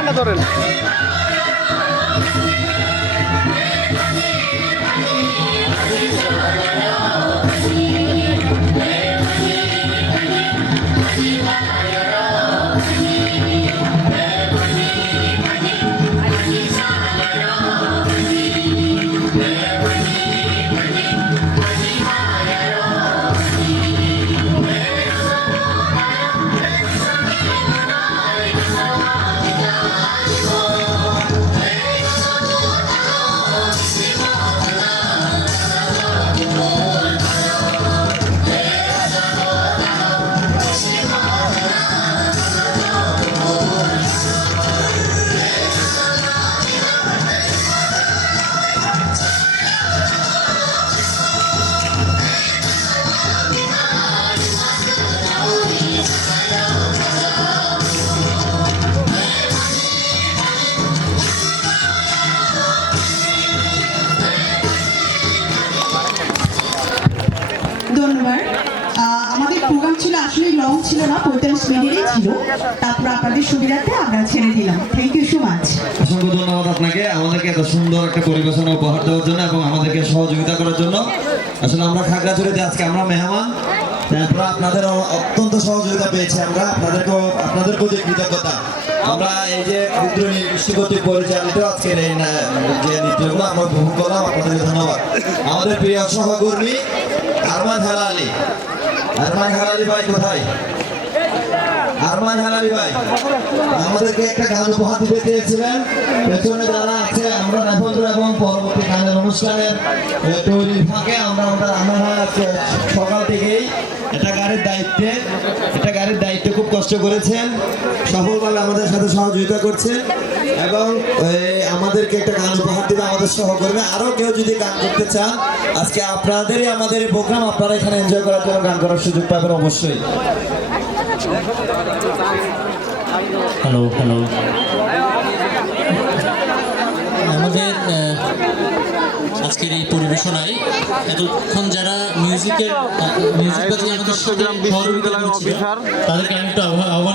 পোলানটা ধরেন। ধন্যবাদ। আমাদের প্রোগ্রাম ছিল আসলে লং ছিল না, 45 মিনিটই ছিল। তারপর আপনাদের সুবিধার্থে আমরা ছেড়ে দিলাম। Thank you so much. অসংখ্য ধন্যবাদ আপনাকে আমাদেরকে এত সুন্দর একটা পরিবেশনা উপহার দেওয়ার জন্য এবং আমাদেরকে সহযোগিতা করার জন্য। আসলে আমরা খাগড়াছড়িতে আজকে আমরা মেহমান, তারপরে আপনাদের অত্যন্ত সহযোগিতা পেয়েছি আমরা। আপনাদেরকেও যে কৃতজ্ঞতা, আমরা এই যে ক্ষুদ্র নির্দিষ্ট কর্তৃক পরিচালিত আজকের এই যে নৃত্যগুলো আমরা উপভোগ করলাম, আপনাদেরকে ধন্যবাদ। আমাদের প্রিয় সহকর্মী আরমান হেলালি, আরমান হেলালি ভাই কোথায়? আরমান হেলালি ভাই আমাদেরকে একটা গান উপহার দিতে চেয়েছিলেন। পেছনে যারা আছে আমরা রেফন্দ্র এবং পরবর্তী গানের অনুষ্ঠানের তৈরির ফাঁকে আমরা সকাল থেকেই এটা গাড়ির দায়িত্বে খুব কষ্ট করেছেন, সফলভাবে আমাদের সাথে সহযোগিতা করছেন এবং আমাদেরকে একটা গান উপহার দিবে আমাদের সহকর্মী। আরো কেউ যদি গান করতে চান, আজকে আপনাদেরই আমাদের এই প্রোগ্রাম, আপনারা এখানে এনজয় করার জন্য গান করার সুযোগ পাবেন অবশ্যই। হ্যালো হ্যালো, আমাদের আজকের এই পরিবেশনায় এতক্ষণ যারা মিউজিক বাজিয়ে আমাদের সাথে সহযোগিতা করছিল, তাদেরকে আমি একটু আহ্বান